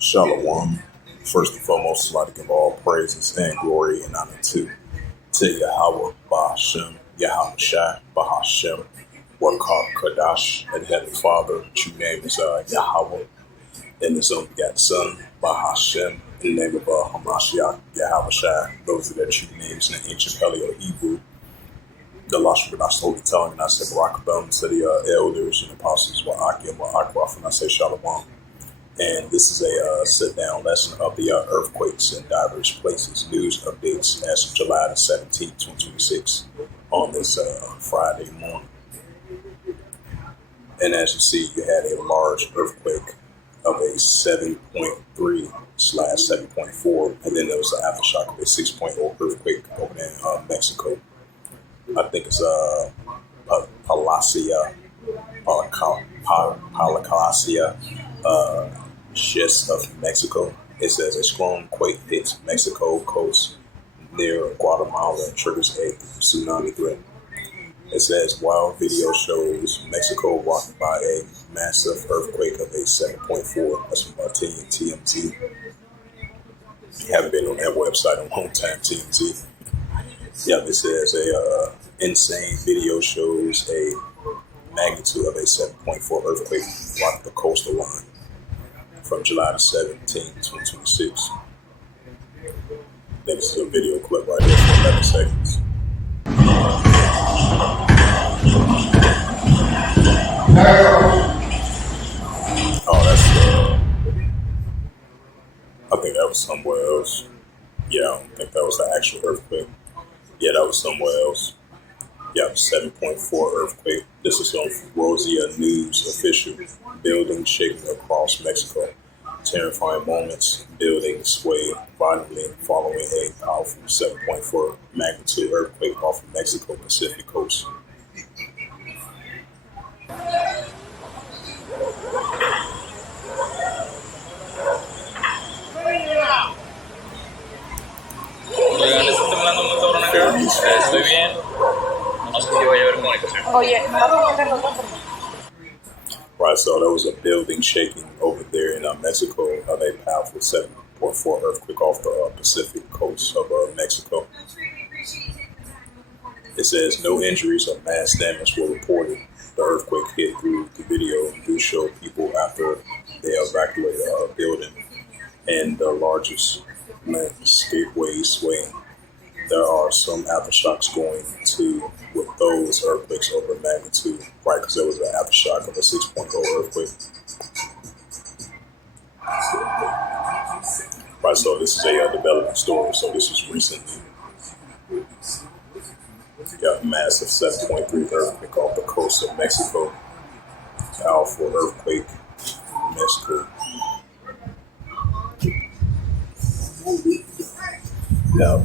Shalom. First and foremost, I'd like to give all praises and glory and honor to Yahweh, Bahashem, Yahweh Shai, Bahashem, Wakar Kadash, and Heavenly Father. True name is Yahweh, and His only begotten Son, Bahashem, in the name of Hamashiach, Yahweh Shai. Those are their true names in the ancient Paleo Hebrew. The Lashon Kodash Holy Tongue, and I say Barakabam to the elders and apostles, Wa'akim, Wa'akwaf, and I say Shalom. And this is a sit-down lesson of the earthquakes in diverse places, news updates as of July the 17th, 2026, on this Friday morning. And as you see, you had a large earthquake of a 7.3/7.4, and then there was an aftershock of a 6.0 earthquake over in Mexico. I think it's Palacia, Chest of Mexico. It says a strong quake hits Mexico coast near Guatemala and triggers a tsunami threat. It says wild video shows Mexico rocked by a massive earthquake of a 7.4. That's from TMZ. Haven't been on that website in a long time, TMZ. Yeah, this says a insane video shows a magnitude of a 7.4 earthquake rocked the coastal line from July the 17th, 2026. This is a video clip right here for 11 seconds. Oh, that's I think that was somewhere else. Yeah, I don't think that was the actual earthquake. Yeah, that was somewhere else. Yeah, 7.4 earthquake. This is on Rosia News official. Building shaking across Mexico. Terrifying moments. Buildings sway violently following a powerful 7.4 magnitude earthquake off of Mexico Pacific coast. Estoy bien. No sé si voy a ver comunicación. Oye, Right, so there was a building shaking over there in Mexico of a powerful 7.4 earthquake off the Pacific coast of Mexico. It says no injuries or mass damage were reported. The earthquake hit through the video do show people after they evacuated a building and the largest landscapeway swaying. There are some aftershocks going to with those earthquakes over magnitude, right? Because there was an aftershock of a 6.0 earthquake. Right, so this is a developing story. So this was recently. Got a massive 7.3 earthquake off the coast of Mexico. Powerful earthquake, Mexico. Yeah,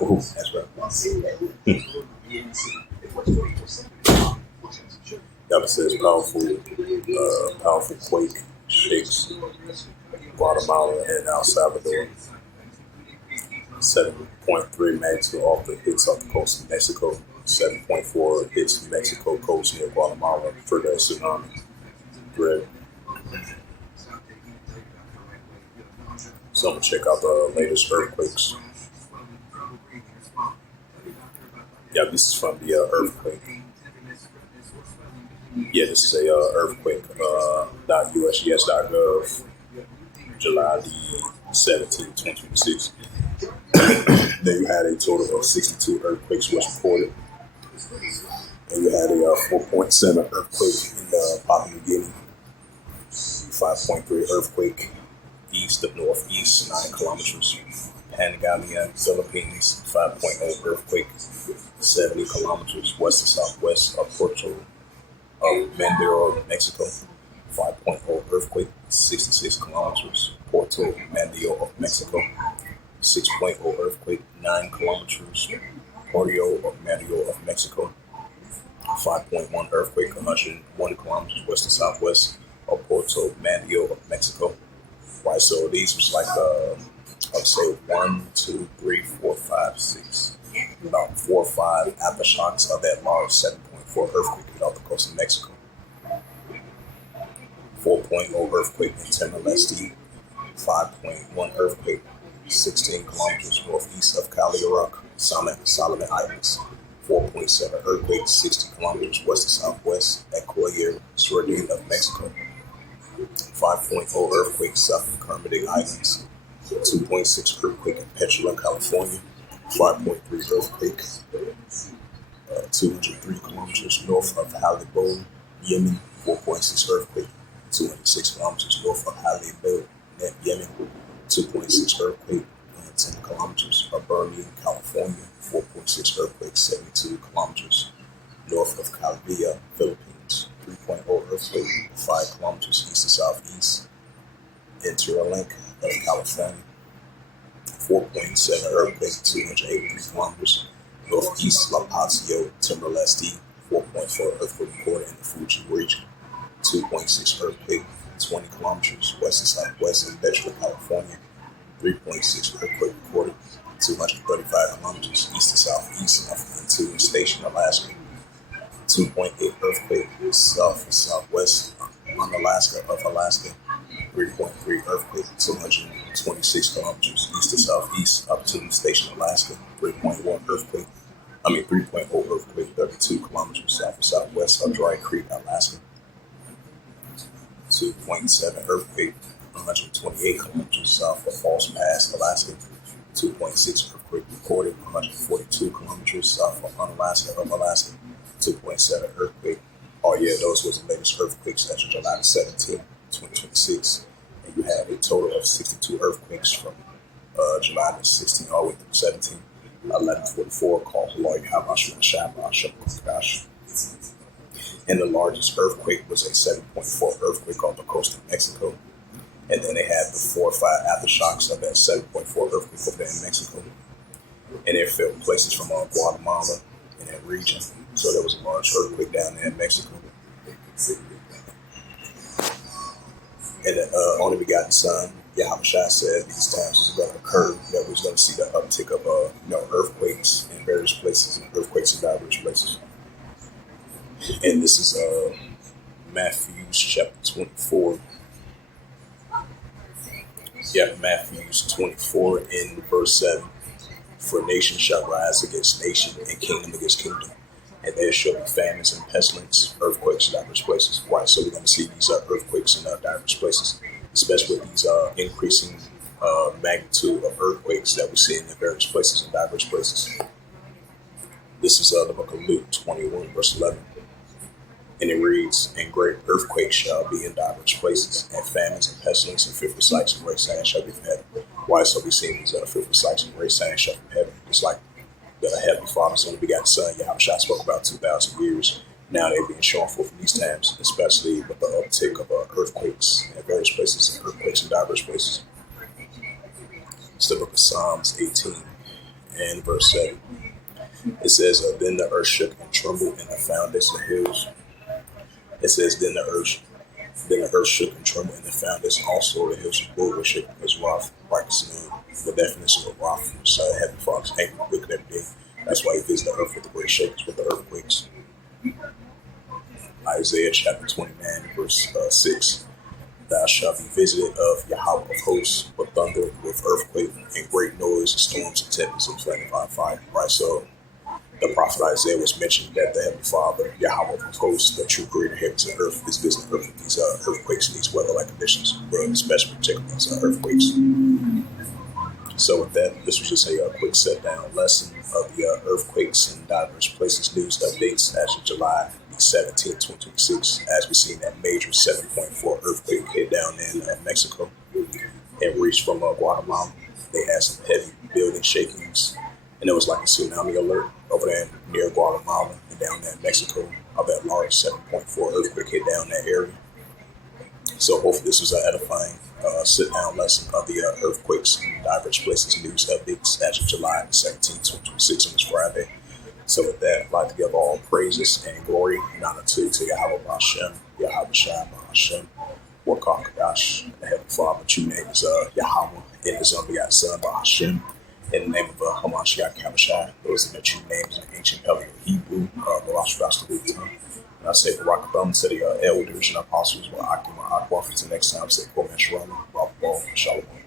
oh, that's right. That says powerful quake shakes Guatemala and El Salvador. 7.3 magnitude off the hits off the coast of Mexico. 7.4 hits Mexico coast near Guatemala for that tsunami threat. So I'm gonna check out the latest earthquakes. Yeah, this is from the earthquake. Yeah, this is a earthquake.usgs.gov, July the 17th, 2026. Then you had a total of 62 earthquakes was reported. And you had a 4.7 earthquake in Papua New Guinea, 5.3 earthquake east of northeast, 9 kilometers. Pangaea, Philippines, 5.0 earthquake, 70 kilometers west to southwest of Puerto Mandeo, Mexico. 5.0 earthquake, 66 kilometers. Puerto Mandeo of Mexico. 6.0 earthquake, 9 kilometers. Puerto Mandeo of Mexico. 5.1 earthquake, 101 kilometers west and southwest of Puerto Mandio, Mexico. Right, so these was like I would say 1, 2, 3, 4, 5, 6, about 4 or 5 aftershocks of that large 7.4 earthquake off the coast of Mexico. 4.0 earthquake in Timor-Leste, 5.1 earthquake 16 kilometers northeast of Caliaruc, Solomon Islands. 4.7 earthquake 60 kilometers west and southwest at Cuellar Suradin of Mexico. 5.0 earthquake south of Kermadec Islands. 2.6 earthquake in Petula, California. 5.3 earthquake 203 kilometers north of Halibut, Yemen. 4.6 earthquake 206 kilometers north of Halibut, Yemen. 2.6 earthquake 10 kilometers of Berlin, California. 4.6 earthquake 72 kilometers north of Calvia, Philippines. 3.0 earthquake 5 kilometers east to southeast in Terralink of California. 4.7 earthquake 283 kilometers northeast La Patio, Timor-Leste. 4.4 earthquake recorded in the Fuji region. 2.6 earthquake 20 kilometers west and southwest in Petula, California. 3.6 earthquake recorded 235 kilometers east to southeast of Antu Station, Alaska. 2.8 earthquake south and southwest on Alaska of Alaska. 3.3 earthquake 226 kilometers east to southeast up to Station, Alaska. 3.1 earthquake 3.0 earthquake 32 kilometers south and southwest of Dry Creek, Alaska. 2.7 earthquake 128 kilometers south of False Pass, Alaska. 2.6 earthquake recorded 142 kilometers south of Unalaska of Alaska. 2.7 earthquake. Oh yeah, those was the latest earthquakes as of July 17, 2026. And you had a total of 62 earthquakes from July 16 all the way through 17. 1144 called Hawaii Habash Shabash. And the largest earthquake was a 7.4 earthquake off the coast of Mexico. And then they had the 4 or 5 aftershocks of that 7.4 earthquake over there in Mexico. And it felt places from Guatemala in that region. So there was a large earthquake down there in Mexico. And the only begotten Son, Yahushua, said these times was going to occur, that we was going to see the uptick of earthquakes in various places, and earthquakes in diverse places. And this is Matthew chapter 24. Yeah, Matthew 24 in verse 7. For nation shall rise against nation, and kingdom against kingdom. And there shall be famines and pestilence, earthquakes in diverse places. Right, so we're going to see these earthquakes in diverse places, especially with these increasing magnitude of earthquakes that we see in the various places in diverse places. This is the book of Luke 21, verse 11. And it reads, and great earthquakes shall be in diverse places, and famines and pestilence and fearful sights and great signs shall be from heaven. Why so we see these fearful sights and great signs shall be from heaven? Just like the Heavenly Father's only begotten Son, Yahushua, spoke about 2,000 years. Now they're being shown forth in these times, especially with the uptick of earthquakes in various places and earthquakes in diverse places. It's the book of Psalms 18 and verse 7. It says, then the earth shook and trembled, and the foundation of the hills. It says, then the earth shook and trembled, and the foundation also of the hills of wood were shaken because Wrath, practicing the definition of Wrath, so Heavenly Father's angry wicked every day. That's why he visits the earth with the great shakers, with the earthquakes. Isaiah chapter 29, verse 6. Thou shalt be visited of Yahweh of hosts, with thunder, with earthquake, and great noise, and storms, and tempests, and flaming fire. Right, so the prophet Isaiah was mentioning that the Heavenly Father, Yahweh of hosts, the true creator of heavens and earth, is visiting the earth with these earthquakes and these weather-like conditions, but especially particularly these earthquakes. So with that, this was just a quick set-down lesson of the earthquakes in diverse places news updates as of July 17, 2026, as we seen that major 7.4 earthquake hit down in Mexico and reached from Guatemala. They had some heavy building shakings, and it was like a tsunami alert over there near Guatemala and down there in Mexico of that large 7.4 earthquake hit down that area. So hopefully this was an edifying sit-down lesson of the earthquakes in diverse places news updates as of July 17, 2026 on this Friday. So with that, I'd like to give all praises and glory and honor to Yahweh Bashem, Yahweh Shai Bashem, Wakar Kadash, the Heavenly Father. True name is Yahweh, and his unbegotten Son Bashem. In the name of Hamashiach Kabashai, those are the true names in ancient Paleo Hebrew, the Rosh Hashanah tongue. And I say the rock abundance to the elders and apostles, Akima Aqua, for the next time, say, Komesh Rama, Shalom.